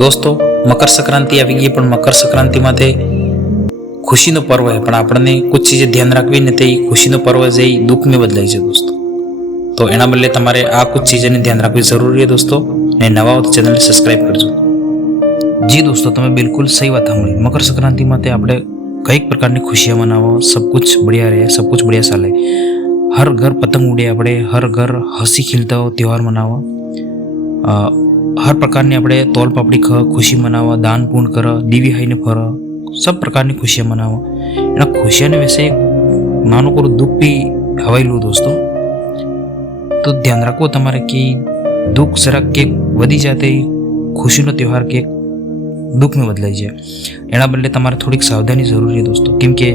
दोस्तों मकर संक्रांति આવી ગઈ, પણ મકર સંક્રાંતિ માટે ખુશીનો પર્વ છે, પણ આપણને કુછ ચીજે ધ્યાન રાખવી ને તે ખુશીનો પર્વ જે દુઃખમાં બદલાય છે દોસ્તો. તો એના બદલે તમારે આ કુછ ચીજોને ધ્યાન રાખવી જરૂરી છે દોસ્તો. ને નવા હો તો ચેનલને સબસ્ક્રાઇબ કરજો. જી દોસ્તો, તમે બિલકુલ સही વાત સાંભળી. મકર સંક્રાંતિ માટે આપણે કઈક પ્રકારની ખુશિયા મનાવો, सब कुछ बढ़िया रहे, सब कुछ बढ़िया चाले. हर घर पतंग उड़े, આપણે हर घर हंसी खिलता हो त्यौहार मनावा, हर प्रकारनी આપણે તોલ પાપડી ખુશી મનાવવા, દાન પૂર્ણ કરો, દીવી હાઈને ફરો, सब પ્રકારની ખુશિયા મનાવો. એના ખુશિયાને વિશે એક નાનું કોરું દુઃખ બી હવાયેલું દોસ્તો. તો ધ્યાન રાખો તમારે કે દુઃખ જરાક કે વધી જાય તે ખુશીનો તહેવાર કે दुख में बदलाई जाए. एना बदले तमारे थोड़ी सावधानी जरूरी है दोस्तों, केम के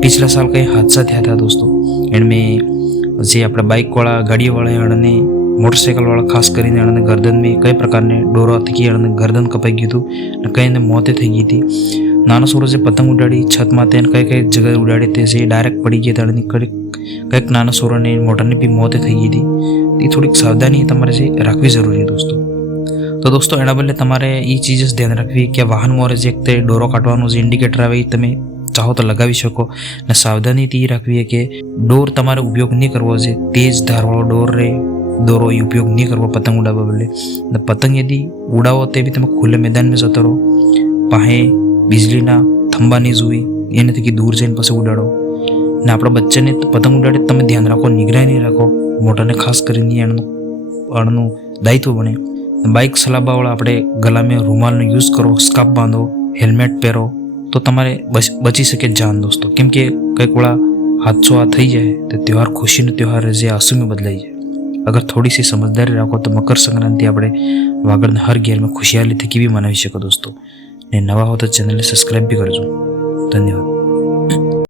पिछला साल कई हादसा थया था दोस्तों. इनमें जे अपने बाइक वाला, गाड़ी वाला अड़ने, मोटरसाइकिल वाला खास करीने अड़ने गर्दन में कई प्रकार ने डोरा थकी अड़ने गर्दन कपाई गई थी ने कई ने मौतें थी गई थी. नानो सोरो से पतंग उड़ाड़ी छत माते कई कई जगह उड़ाड़ी थे से डायरेक्ट पड़ी गई था. कई नाना सोरो ने मोटर ने भी मौतें थी गई थी. ये थोड़ी सावधानी तमारे से रखवी जरूरी है दोस्तों. तो दोस्तों एना बदले तमारे ये चीज़ ध्यान रखवी कि वाहन मोरे जे डोरो काटवानो जे इंडिकेटर आवे तमे चाहो तो लगावी शको. ने सावधानी थी रखवी है कि डोर तमारे उपयोग नहीं करवो जे तेज धारवाळो डोर रे दोरो उपयोग नहीं करवो पतंग उड़ावा बदले. ने पतंग यदि उड़ावो ते भी तमे खुले मैदान में जतो रहो, पाहे बिजलीना थंबा नहीं जुई एने थी दूर जईने पछी उड़ाड़ो. ने आपणा बच्चाने पतंग उड़ाड़े तमे ध्यान राखो, निगरानी राखो, मोटाने खास करीने एनु दायित्व बने. बाइक चलाववावाळा આપણે गला में रूमाल यूज करो, स्कार्फ बांधो, हेलमेट पहरो तो तमारे बची सके जान दोस्तों. केम के कई कोड़ा हादसो आ थई जाए तो त्यौहार खुशीनो त्यौहार जे आंसू में बदलाई जाए. अगर थोड़ी सी समझदारी राखो तो मकर संक्रांति આપણે વાગડના हर घेर में खुशहाली थकी भी मनावी शको दोस्तों. ने नवा हो तो चैनल ने सब्सक्राइब भी करजो. धन्यवाद.